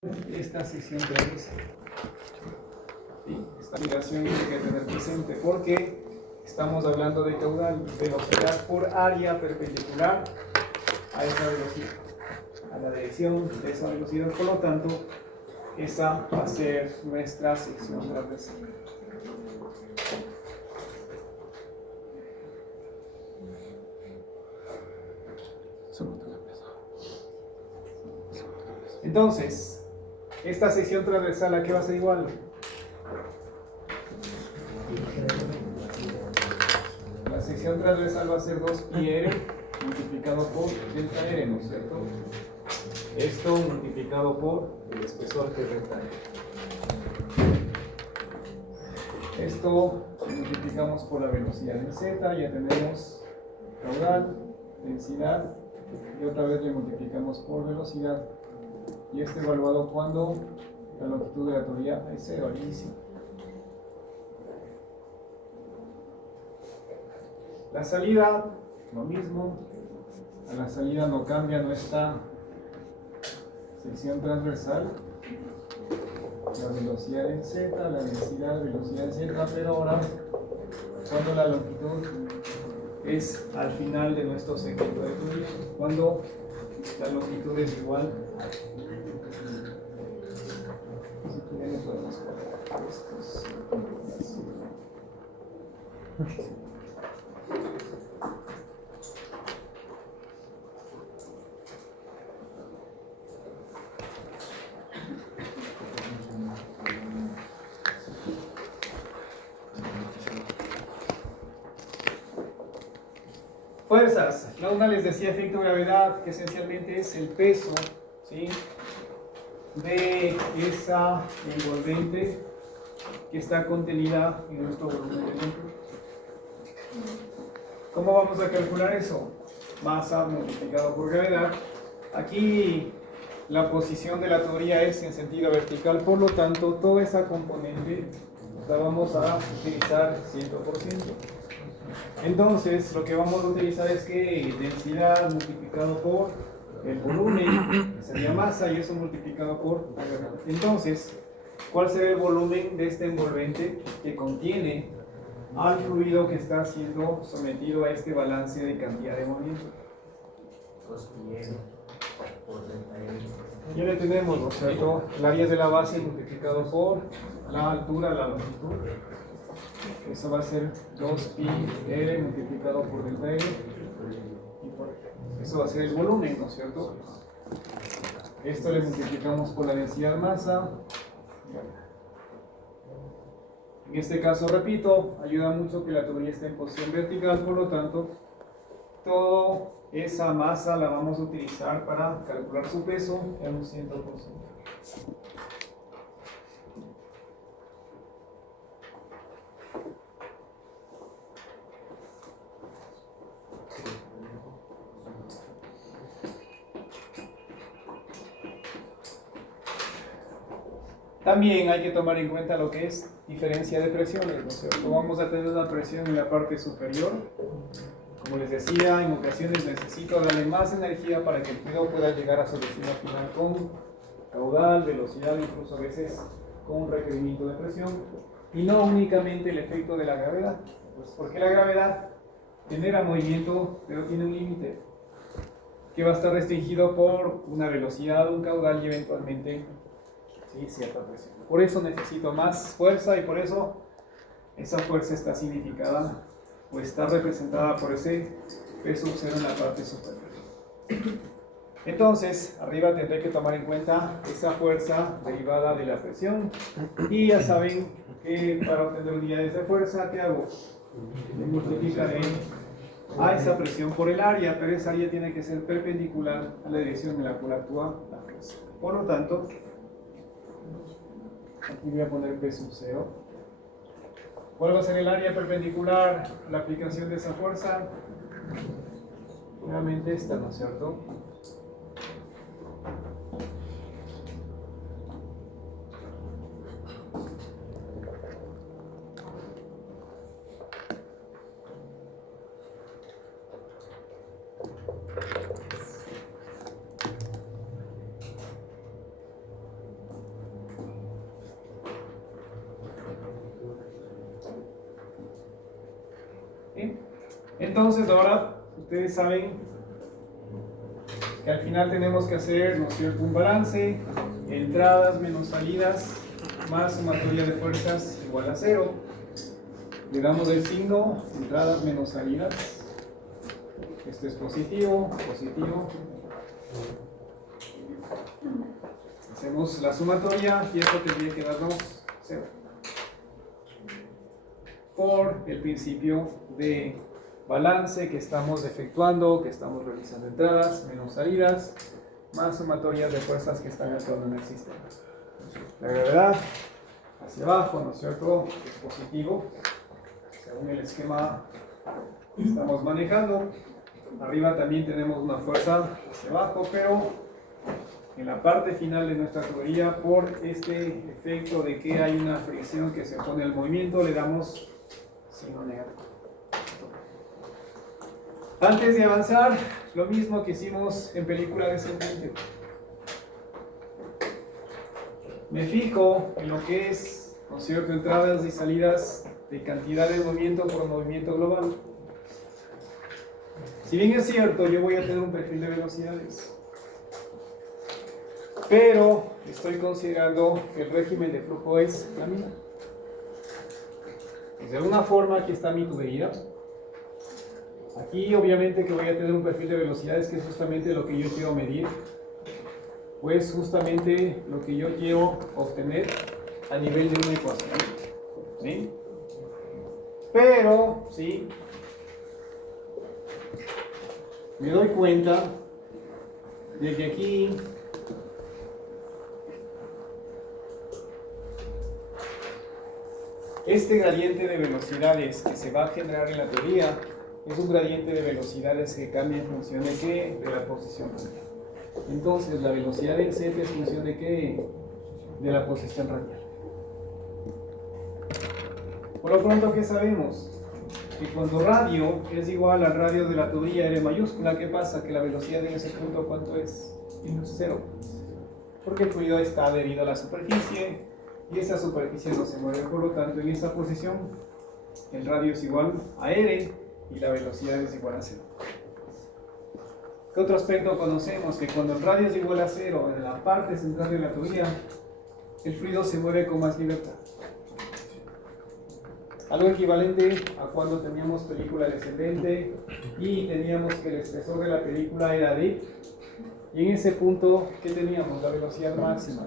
esta sección transversal. ¿Sí? Esta obligación hay que tener presente porque estamos hablando de caudal, velocidad por área perpendicular a esa velocidad, a la dirección de esa velocidad. Por lo tanto, esa va a ser nuestra sección transversal. Entonces, esta sección transversal, ¿a qué va a ser igual? La sección transversal va a ser 2πr multiplicado por delta r, ¿no es cierto? Esto multiplicado por el espesor que es delta r. Esto multiplicamos por la velocidad en z, ya tenemos caudal, densidad, y otra vez le multiplicamos por velocidad. Y esto evaluado cuando la longitud de la tubería es 0 al inicio. La salida, lo mismo. A la salida no cambia nuestra sección transversal. La velocidad en z, la densidad, velocidad en z, pero ahora cuando la longitud es al final de nuestro segmento de tubería, cuando la longitud es igual. Si quieren podemos poner estos. Fuerzas. La una les decía efecto gravedad, que esencialmente es el peso, ¿sí?, de esa envolvente que está contenida en nuestro volumen de núcleo. ¿Cómo vamos a calcular eso? Masa multiplicado por gravedad. Aquí la posición de la tubería es en sentido vertical, por lo tanto toda esa componente la vamos a utilizar 100%. Entonces lo que vamos a utilizar es que densidad multiplicado por el volumen, que sería masa, y eso multiplicado por la gravedad. Entonces, ¿cuál será el volumen de este envolvente que contiene al fluido que está siendo sometido a este balance de cantidad de movimiento? Ya le tenemos, ¿no es cierto? El área de la base multiplicado por la altura, la longitud. Eso va a ser 2πr multiplicado por delta r. Eso va a ser el volumen, ¿no es cierto? Esto le multiplicamos por la densidad masa. En este caso, repito, ayuda mucho que la tubería esté en posición vertical, por lo tanto, toda esa masa la vamos a utilizar para calcular su peso en un 100%. También hay que tomar en cuenta lo que es diferencia de presiones, ¿no es cierto? Vamos a tener una presión en la parte superior. Como les decía, en ocasiones necesito darle más energía para que el fluido pueda llegar a su destino final con caudal, velocidad, incluso a veces con un requerimiento de presión. Y no únicamente el efecto de la gravedad. Pues porque la gravedad genera movimiento, pero tiene un límite que va a estar restringido por una velocidad, un caudal y eventualmente, sí, cierta presión. Por eso necesito más fuerza y por eso esa fuerza está significada o está representada por ese peso cero en la parte superior. Entonces, arriba tendré que tomar en cuenta esa fuerza derivada de la presión y ya saben que para obtener unidades de fuerza, ¿qué hago? Le multiplicaré a esa presión por el área, pero esa área tiene que ser perpendicular a la dirección en la cual actúa la fuerza. Por lo tanto, aquí voy a poner P sub 0. ¿Cuál va a ser el área perpendicular a la aplicación de esa fuerza? Nuevamente esta, ¿no es cierto? Entonces ahora ustedes saben que al final tenemos que hacer, ¿no es cierto?, un balance, entradas menos salidas más sumatoria de fuerzas igual a 0. Le damos el signo, entradas menos salidas. Esto es positivo, positivo. Hacemos la sumatoria y esto tendría que darnos 0. Por el principio de balance que estamos efectuando, que estamos realizando entradas menos salidas, más sumatorias de fuerzas que están actuando en el sistema. La gravedad hacia abajo, ¿no es cierto?, es positivo, según el esquema que estamos manejando. Arriba también tenemos una fuerza hacia abajo, pero en la parte final de nuestra tubería, por este efecto de que hay una fricción que se opone al movimiento, le damos signo negativo. Antes de avanzar, lo mismo que hicimos en película descendente. Me fijo en lo que es, ¿no es cierto?, entradas y salidas de cantidad de movimiento por movimiento global. Si bien es cierto, yo voy a tener un perfil de velocidades, pero estoy considerando que el régimen de flujo es laminar. De alguna forma, aquí está mi tubería. Aquí obviamente que voy a tener un perfil de velocidades que es justamente lo que yo quiero medir, pues justamente lo que yo quiero obtener a nivel de una ecuación, ¿sí? Pero, ¿sí?, me doy cuenta de que aquí este gradiente de velocidades que se va a generar en la teoría es un gradiente de velocidades que cambia en función de qué, de la posición radial. Entonces, la velocidad de z es función de qué, de la posición radial. Por lo pronto, ¿qué sabemos? Que cuando radio es igual al radio de la tubería R mayúscula, ¿qué pasa? Que la velocidad en ese punto, ¿cuánto es? Menos 0. Porque el fluido está adherido a la superficie y esa superficie no se mueve, por lo tanto, en esa posición el radio es igual a R y la velocidad es igual a 0. ¿Qué otro aspecto conocemos? Que cuando el radio es igual a 0 en la parte central de la tubería, el fluido se mueve con más libertad. Algo equivalente a cuando teníamos película descendente y teníamos que el espesor de la película era D, y en ese punto, ¿qué teníamos? La velocidad máxima.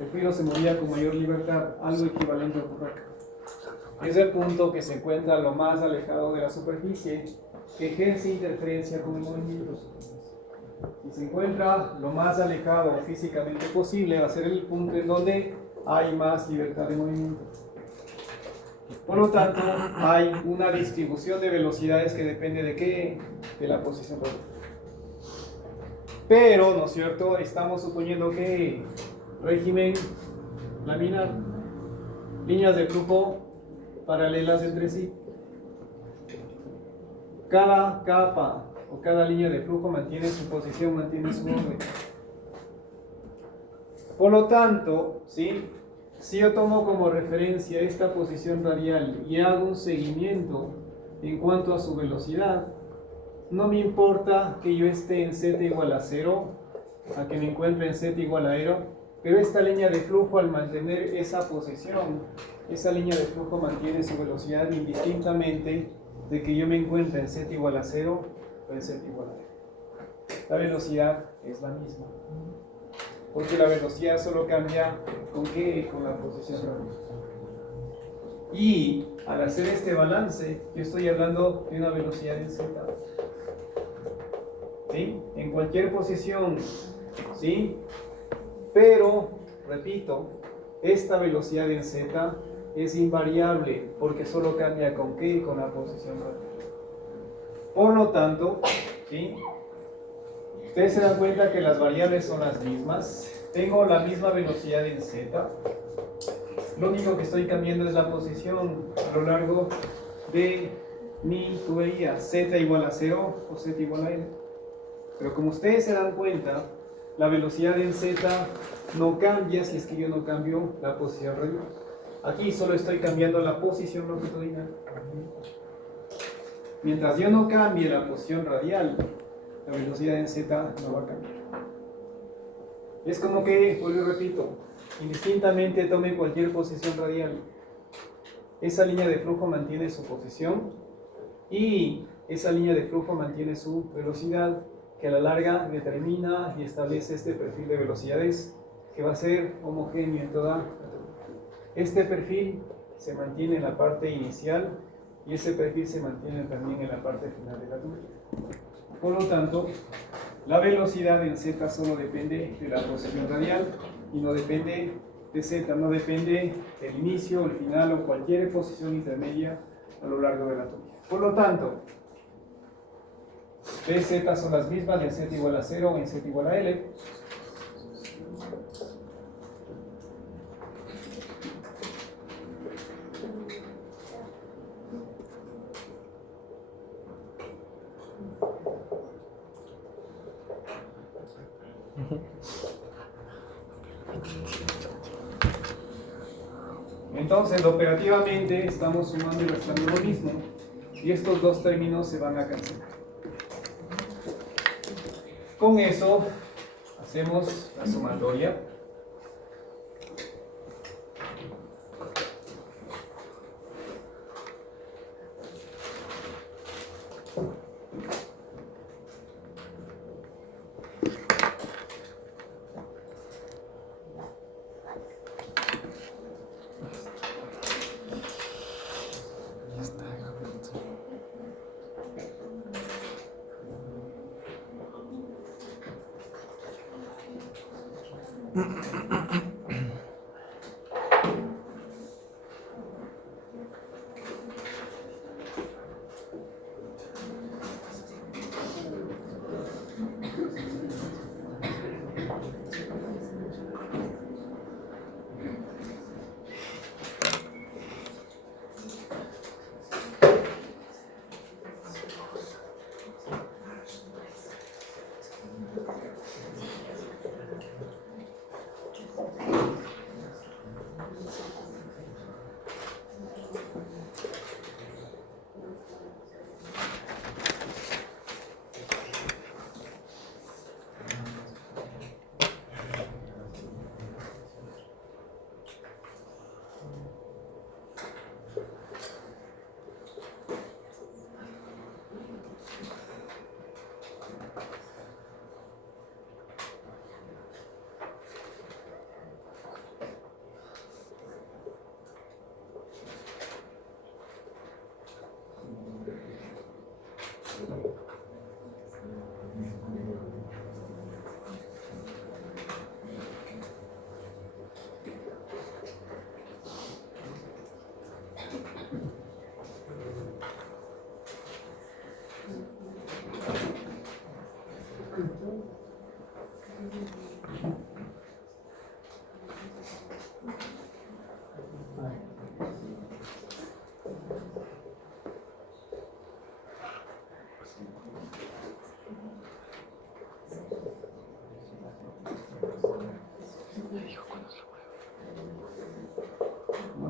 El fluido se movía con mayor libertad, algo equivalente ocurre acá. Es el punto que se encuentra lo más alejado de la superficie, que ejerce interferencia con el movimiento. Si se encuentra lo más alejado físicamente posible, va a ser el punto en donde hay más libertad de movimiento. Por lo tanto, hay una distribución de velocidades que depende de qué, de la posición radial. Pero, ¿no es cierto?, estamos suponiendo que régimen laminar, líneas de flujo paralelas entre sí. Cada capa o cada línea de flujo mantiene su posición, mantiene su orden. Por lo tanto, ¿sí?, si yo tomo como referencia esta posición radial y hago un seguimiento en cuanto a su velocidad, no me importa que yo esté en z igual a 0, a que me encuentre en z igual a 0, pero esta línea de flujo, al mantener esa posición, esa línea de flujo mantiene su velocidad indistintamente de que yo me encuentre en z igual a 0 o en z igual a 0. La velocidad es la misma, porque la velocidad solo cambia ¿con qué? Con la posición radial. Y al hacer este balance, yo estoy hablando de una velocidad en z, ¿sí?, en cualquier posición, ¿sí? Pero, repito, esta velocidad en z es invariable porque solo cambia ¿con qué? Con la posición radial. Por lo tanto, ¿sí?, ustedes se dan cuenta que las variables son las mismas. Tengo la misma velocidad en z. Lo único que estoy cambiando es la posición a lo largo de mi tubería. Z igual a 0 o z igual a n. Pero como ustedes se dan cuenta, la velocidad en z no cambia si es que yo no cambio la posición radial. Aquí solo estoy cambiando la posición longitudinal. Mientras yo no cambie la posición radial, la velocidad en z no va a cambiar. Es como que, vuelvo y repito, indistintamente tome cualquier posición radial, esa línea de flujo mantiene su posición y esa línea de flujo mantiene su velocidad, que a la larga determina y establece este perfil de velocidades que va a ser homogéneo en toda la tubería. Este perfil se mantiene en la parte inicial y ese perfil se mantiene también en la parte final de la tubería. Por lo tanto, la velocidad en z solo depende de la posición radial y no depende de z, no depende del inicio, el final o cualquier posición intermedia a lo largo de la tubería. Por lo tanto, B, Z son las mismas en Z igual a 0 o en Z igual a L. Entonces, operativamente estamos sumando y restando lo mismo y estos dos términos se van a cancelar. Con eso hacemos la sumatoria.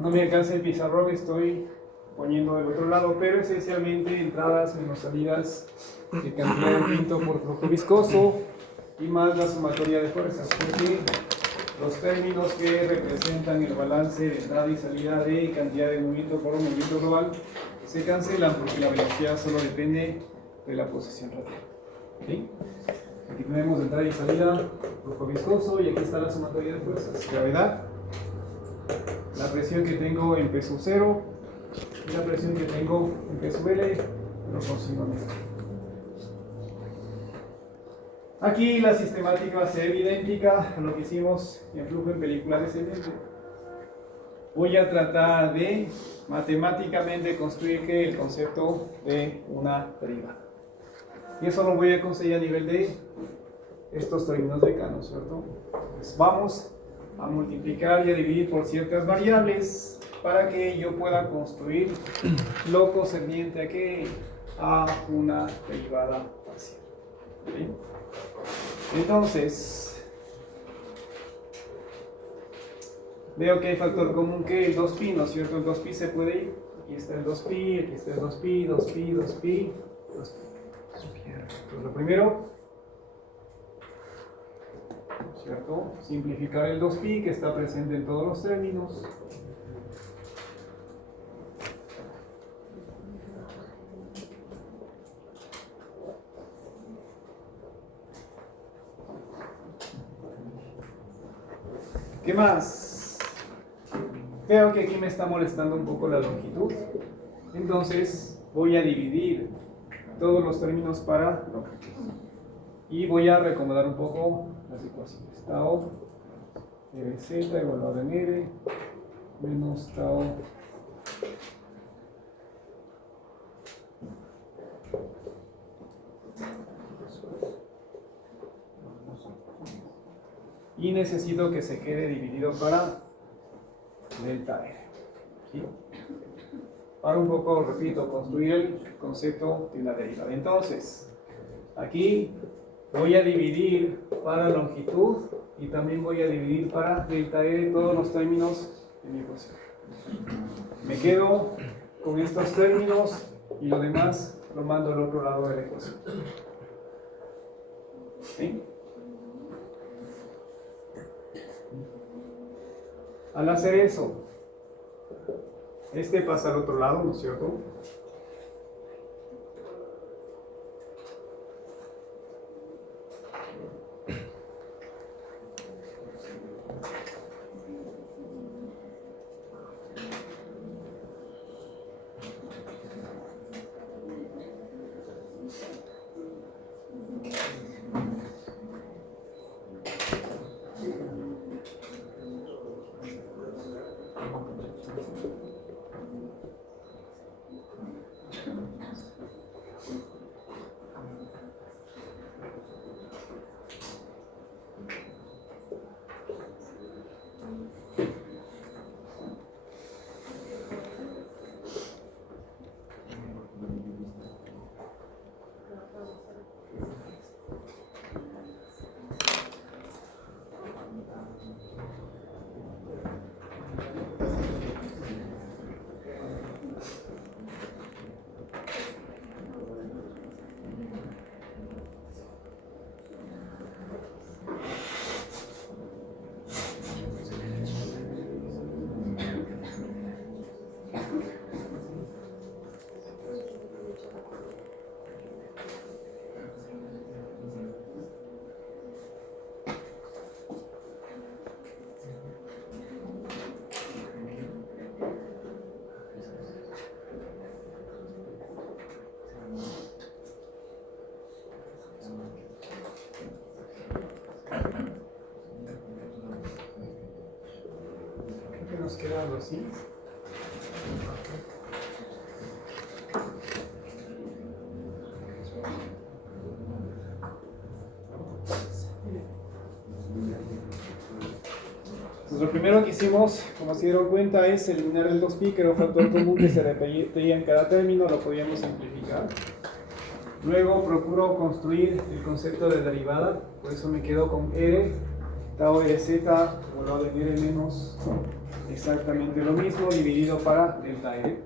No me alcanza el pizarrón, estoy poniendo del otro lado, pero esencialmente entradas menos salidas de cantidad de viento por flujo viscoso y más la sumatoria de fuerzas, porque los términos que representan el balance de entrada y salida de cantidad de movimiento por movimiento global se cancelan porque la velocidad solo depende de la posición radial. ¿Sí? Aquí tenemos entrada y salida, flujo viscoso, y aquí está la sumatoria de fuerzas, gravedad, la presión que tengo en P sub 0 y la presión que tengo en P sub L proporcionalmente. Aquí la sistemática va a ser idéntica a lo que hicimos en flujo en película descendente. Voy a tratar de matemáticamente construir el concepto de una derivada. Y eso lo voy a conseguir a nivel de estos términos de K, ¿no es cierto? Pues vamos a multiplicar y a dividir por ciertas variables para que yo pueda construir lo concerniente a que a una derivada parcial. ¿Sí? Entonces, veo que hay factor común que el 2pi, ¿no es cierto? El 2pi se puede ir, aquí está el 2pi, aquí está el 2pi, 2pi, 2pi, 2pi. Entonces lo primero, ¿cierto? Simplificar el 2pi que está presente en todos los términos. ¿Qué más? Veo que aquí me está molestando un poco la longitud. Entonces voy a dividir todos los términos para longitud. Y voy a recomodar un poco las ecuaciones. Tau Rz evaluado en R menos tau y necesito que se quede dividido para delta R. ¿Sí? Para un poco, repito, construir el concepto de la derivada. Entonces, aquí voy a dividir para longitud y también voy a dividir para delta R todos los términos de mi ecuación. Me quedo con estos términos y lo demás lo mando al otro lado de la ecuación. ¿Sí? Al hacer eso, este pasa al otro lado, ¿no es cierto? Nos queda algo así. Entonces, lo primero que hicimos, como se dieron cuenta, es eliminar el 2pi, que era un factor común que se repetía en cada término, lo podíamos simplificar. Luego procuro construir el concepto de derivada, por eso me quedo con R, tau Rz, evaluado en R menos exactamente lo mismo, dividido para delta R.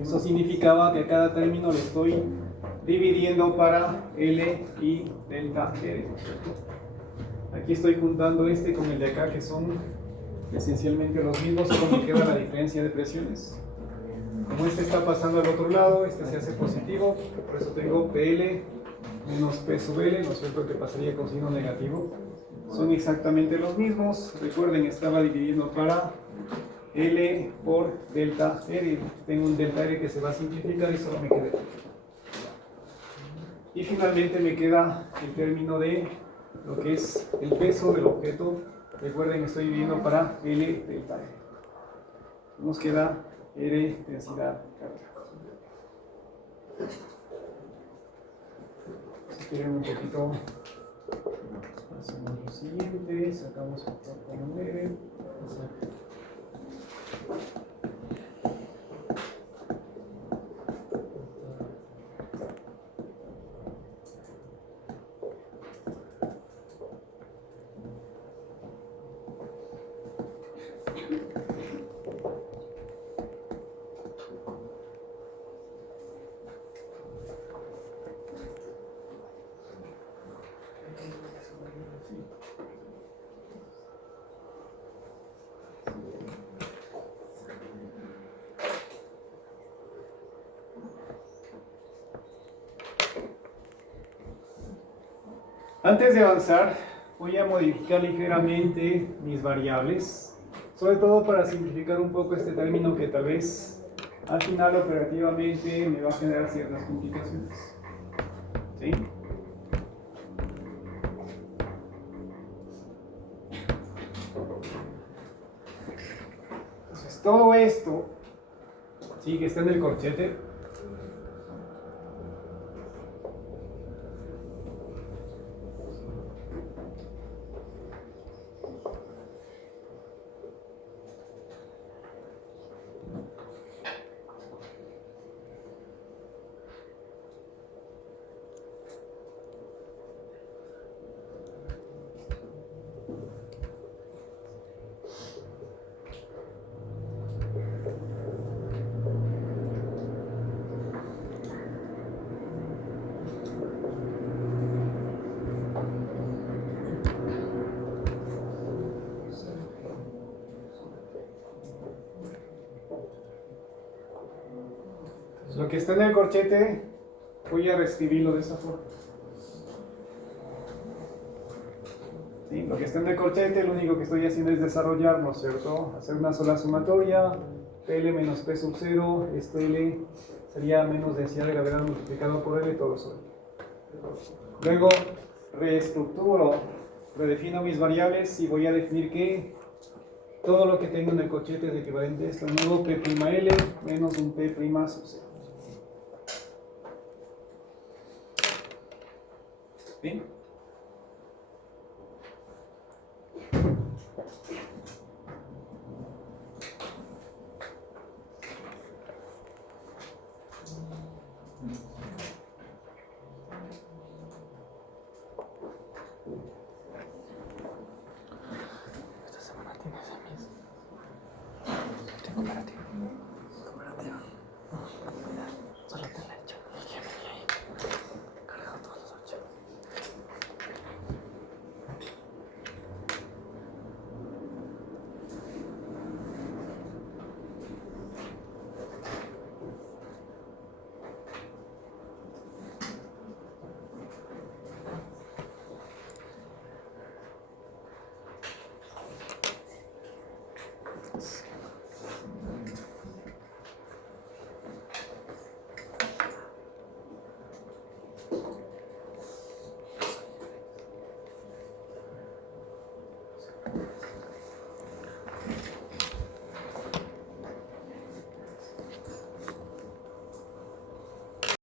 Eso significaba que a cada término le estoy dividiendo para L y delta R. Aquí estoy juntando este con el de acá, que son esencialmente los mismos, solo me queda la diferencia de presiones. Como este está pasando al otro lado, este se hace positivo, por eso tengo PL menos P sub L, ¿no es cierto?, que pasaría con signo negativo. Son exactamente los mismos. Recuerden, estaba dividiendo para L por delta R. Tengo un delta R que se va a simplificar y solo me queda. Y finalmente me queda el término de lo que es el peso del objeto. Recuerden, estoy dividiendo para L delta R. Nos queda R densidad carga. Si quieren un poquito, hacemos lo siguiente, sacamos factor común R. Antes de avanzar, voy a modificar ligeramente mis variables, sobre todo para simplificar un poco este término que tal vez al final operativamente me va a generar ciertas complicaciones. ¿Sí? Entonces, todo esto, ¿sí?, que está en el corchete, lo que está en el corchete, voy a reescribirlo de esa forma. ¿Sí? Lo que está en el corchete, lo único que estoy haciendo es desarrollar, ¿no es cierto? Hacer una sola sumatoria, PL menos P sub 0, este L sería menos densidad de gravedad multiplicado por L todo sobre. Luego reestructuro, redefino mis variables y voy a definir que todo lo que tengo en el corchete es equivalente a esto, nuevo P'L menos un P' sub 0. ¿Bien? Esta semana tienes semis. Tengo comparativa. Comparativa. Solo te la he hecho. Y ya venía ahí. Cargado todos los archivos.